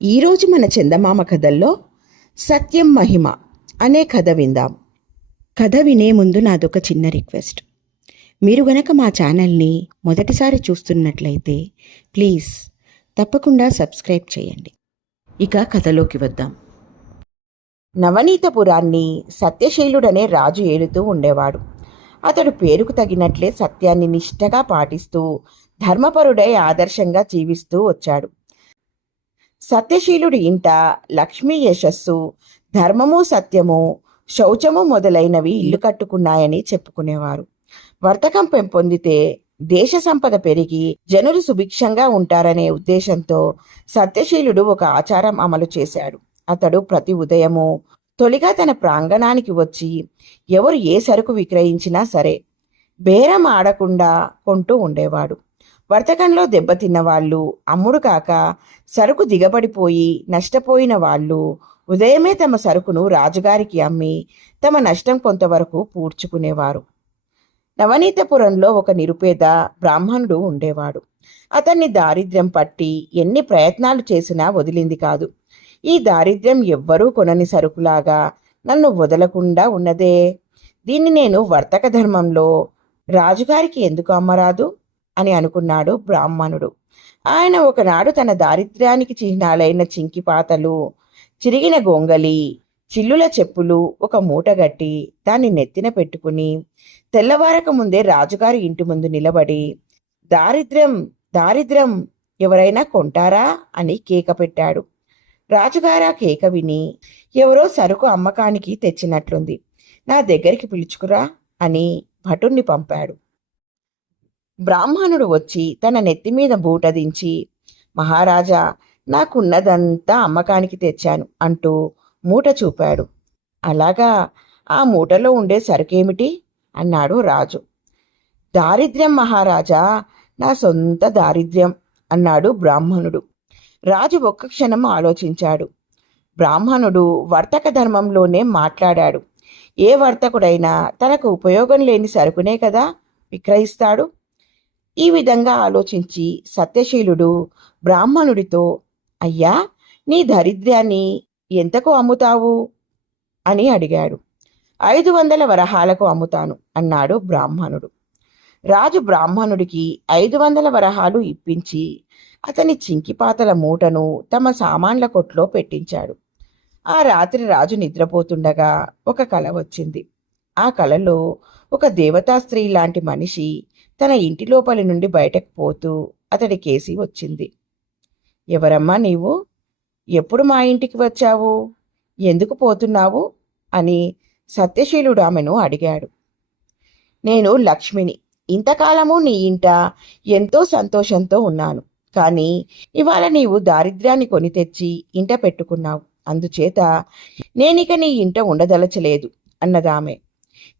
ఈరోజు మన చందమామ కథల్లో సత్యం మహిమ అనే కథ విందాం. కథ వినే ముందు నాదొక చిన్న రిక్వెస్ట్. మీరు గనక మా ఛానల్ని మొదటిసారి చూస్తున్నట్లయితే ప్లీజ్ తప్పకుండా సబ్స్క్రైబ్ చేయండి. ఇక కథలోకి వద్దాం. నవనీతపురాన్ని సత్యశీలుడనే రాజు ఏలుతూ ఉండేవాడు. అతడు పేరుకు తగినట్లే సత్యాన్ని నిష్ఠగా పాటిస్తూ ధర్మపరుడై ఆదర్శంగా జీవిస్తూ వచ్చాడు. సత్యశీలుడి ఇంట లక్ష్మీ యశస్సు, ధర్మము, సత్యము, శౌచము మొదలైనవి ఇల్లు కట్టుకున్నాయని చెప్పుకునేవారు. వర్తకం పెంపొందితే దేశ సంపద పెరిగి జనులు సుభిక్షంగా ఉంటారనే ఉద్దేశంతో సత్యశీలుడు ఒక ఆచారం అమలు చేశాడు. అతడు ప్రతి ఉదయము తొలిగా తన ప్రాంగణానికి వచ్చి ఎవరు ఏ సరుకు విక్రయించినా సరే బేరం ఆడకుండా కొంటూ ఉండేవాడు. వర్తకంలో దెబ్బతిన్న వాళ్ళు, అమ్ముడు కాక సరుకు దిగబడిపోయి నష్టపోయిన వాళ్ళు ఉదయమే తమ సరుకును రాజుగారికి అమ్మి తమ నష్టం కొంతవరకు పూడ్చుకునేవారు. నవనీతపురంలో ఒక నిరుపేద బ్రాహ్మణుడు ఉండేవాడు. అతన్ని దారిద్ర్యం పట్టి ఎన్ని ప్రయత్నాలు చేసినా వదిలింది కాదు. ఈ దారిద్ర్యం ఎవ్వరూ కొనని సరుకులాగా నన్ను వదలకుండా ఉన్నదే, దీన్ని నేను వర్తక ధర్మంలో రాజుగారికి ఎందుకు అమ్మరాదు అని అనుకున్నాడు బ్రాహ్మణుడు. ఆయన ఒకనాడు తన దారిద్ర్యానికి చిహ్నాలైన చింకిపాతలు, చిరిగిన గొంగలి, చిల్లుల చెప్పులు ఒక మూటగట్టి దాన్ని నెత్తిన పెట్టుకుని తెల్లవారక ముందే రాజుగారి ఇంటి ముందు నిలబడి దారిద్ర్యం దారిద్ర్యం ఎవరైనా కొంటారా అని కేక పెట్టాడు. రాజుగారు ఆ కేక విని ఎవరో సరుకు అమ్మకానికి తెచ్చినట్లుంది, నా దగ్గరికి పిలుచుకురా అని భటుణ్ణి పంపాడు. బ్రాహ్మణుడు వచ్చి తన నెత్తి మీద బూట దించి, మహారాజా, నాకున్నదంతా అమ్మకానికి తెచ్చాను అంటూ మూట చూపాడు. అలాగా, ఆ మూటలో ఉండే సరుకేమిటి అన్నాడు రాజు. దారిద్ర్యం మహారాజా, నా సొంత దారిద్ర్యం అన్నాడు బ్రాహ్మణుడు. రాజు ఒక్క క్షణం ఆలోచించాడు. బ్రాహ్మణుడు వర్తక ధర్మంలోనే మాట్లాడాడు. ఏ వర్తకుడైనా తనకు ఉపయోగం లేని సరుకునే కదా విక్రయిస్తాడు. ఈ విధంగా ఆలోచించి సత్యశీలుడు బ్రాహ్మణుడితో, అయ్యా, నీ దరిద్ర్యాన్ని ఎంతకు అమ్ముతావు అని అడిగాడు. 500 వరహాలకు అమ్ముతాను అన్నాడు బ్రాహ్మణుడు. రాజు బ్రాహ్మణుడికి 500 వరహాలు ఇప్పించి అతని చింకిపాతల మూటను తమ సామాన్ల కొట్లో పెట్టించాడు. ఆ రాత్రి రాజు నిద్రపోతుండగా ఒక కల వచ్చింది. ఆ కలలో ఒక దేవతా స్త్రీ లాంటి మనిషి తన ఇంటి లోపలి నుండి బయటకు పోతూ అతడి కేసి వచ్చింది. ఎవరమ్మా నీవు? ఎప్పుడు మా ఇంటికి వచ్చావు? ఎందుకు పోతున్నావు అని సత్యశీలుడు ఆమెను అడిగాడు. నేను లక్ష్మిని. ఇంతకాలము నీ ఇంట ఎంతో సంతోషంతో ఉన్నాను. కానీ ఇవాళ నీవు దారిద్ర్యాన్ని కొని తెచ్చి ఇంట పెట్టుకున్నావు. అందుచేత నేనిక నీ ఇంట ఉండదలచలేదు అన్నదామె.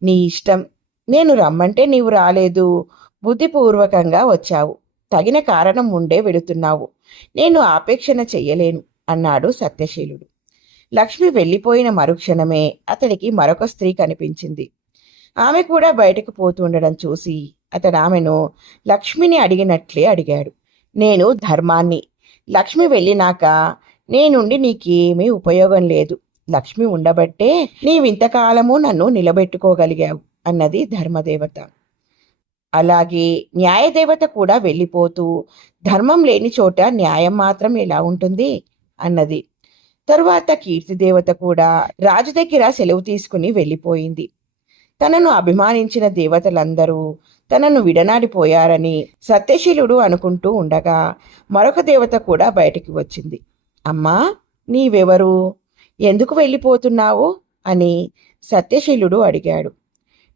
నీ ఇష్టం. నేను రమ్మంటే నీవు రాలేదు. బుద్ధిపూర్వకంగా వచ్చావు. తగిన కారణం ఉండే వెడుతున్నావు. నేను ఆపేక్షణ చెయ్యలేను అన్నాడు సత్యశీలుడు. లక్ష్మి వెళ్ళిపోయిన మరుక్షణమే అతడికి మరొక స్త్రీ కనిపించింది. ఆమె కూడా బయటకు పోతుండడం చూసి అతడు ఆమెను లక్ష్మిని అడిగినట్లే అడిగాడు. నేను ధర్మాన్ని. లక్ష్మి వెళ్ళినాక నేనుండి నీకేమీ ఉపయోగం లేదు. లక్ష్మి ఉండబట్టే నీవింతకాలము నన్ను నిలబెట్టుకోగలిగావు అన్నది ధర్మదేవత. అలాగే న్యాయదేవత కూడా వెళ్ళిపోతూ ధర్మం లేని చోట న్యాయం మాత్రం ఎలా ఉంటుంది అన్నది. తరువాత కీర్తిదేవత కూడా రాజు దగ్గర సెలవు తీసుకుని వెళ్ళిపోయింది. తనను అభిమానించిన దేవతలందరూ తనను విడనాడిపోయారని సత్యశీలుడు అనుకుంటూ ఉండగా మరొక దేవత కూడా బయటికి వచ్చింది. అమ్మా, నీవెవరు? ఎందుకు వెళ్ళిపోతున్నావు అని సత్యశీలుడు అడిగాడు.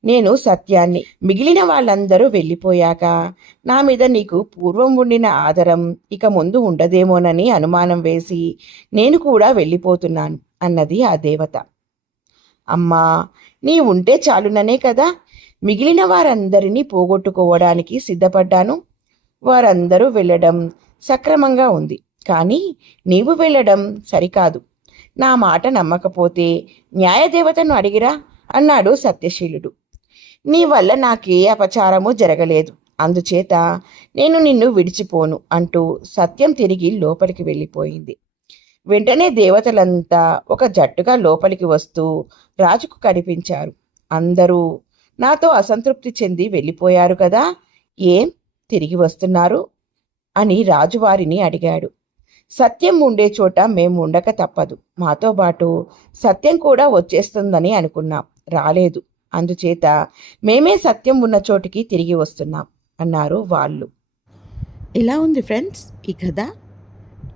నేను సత్యాన్ని. మిగిలిన వాళ్ళందరూ వెళ్ళిపోయాక నా మీద నీకు పూర్వం ఉండిన ఆదరం ఇక ముందు ఉండదేమోనని అనుమానం వేసి నేను కూడా వెళ్ళిపోతున్నాను అన్నది ఆ దేవత. అమ్మా, నీ ఉంటే చాలుననే కదా మిగిలిన వారందరినీ పోగొట్టుకోవడానికి సిద్ధపడ్డాను. వారందరూ వెళ్ళడం సక్రమంగా ఉంది, కానీ నీవు వెళ్ళడం సరికాదు. నా మాట నమ్మకపోతే న్యాయదేవతను అడిగిరా అన్నాడు సత్యశీలుడు. నీ వల్ల నాకే అపచారము జరగలేదు, అందుచేత నేను నిన్ను విడిచిపోను అంటూ సత్యం తిరిగి లోపలికి వెళ్ళిపోయింది. వెంటనే దేవతలంతా ఒక జట్టుగా లోపలికి వస్తూ రాజుకు కనిపించారు. అందరూ నాతో అసంతృప్తి చెంది వెళ్ళిపోయారు కదా, ఏం తిరిగి వస్తున్నారు అని రాజు వారిని అడిగాడు. సత్యం ఉండే చోట మేము ఉండక తప్పదు. మాతో పాటు సత్యం కూడా వచ్చేస్తుందని అనుకున్నాం, రాలేదు. అందుచేత మేమే సత్యం ఉన్న చోటికి తిరిగి వస్తున్నాం అన్నారు వాళ్ళు. ఎలా ఉంది ఫ్రెండ్స్ ఈ కథ?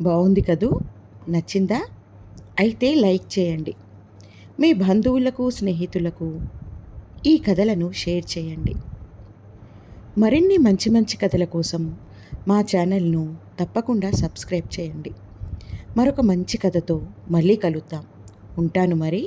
బాగుంది కదూ? నచ్చిందా? అయితే లైక్ చేయండి. మీ బంధువులకు, స్నేహితులకు ఈ కథలను షేర్ చేయండి. మరిన్ని మంచి మంచి కథల కోసం మా ఛానల్ను తప్పకుండా సబ్స్క్రైబ్ చేయండి. మరొక మంచి కథతో మళ్ళీ కలుద్దాం. ఉంటాను మరి.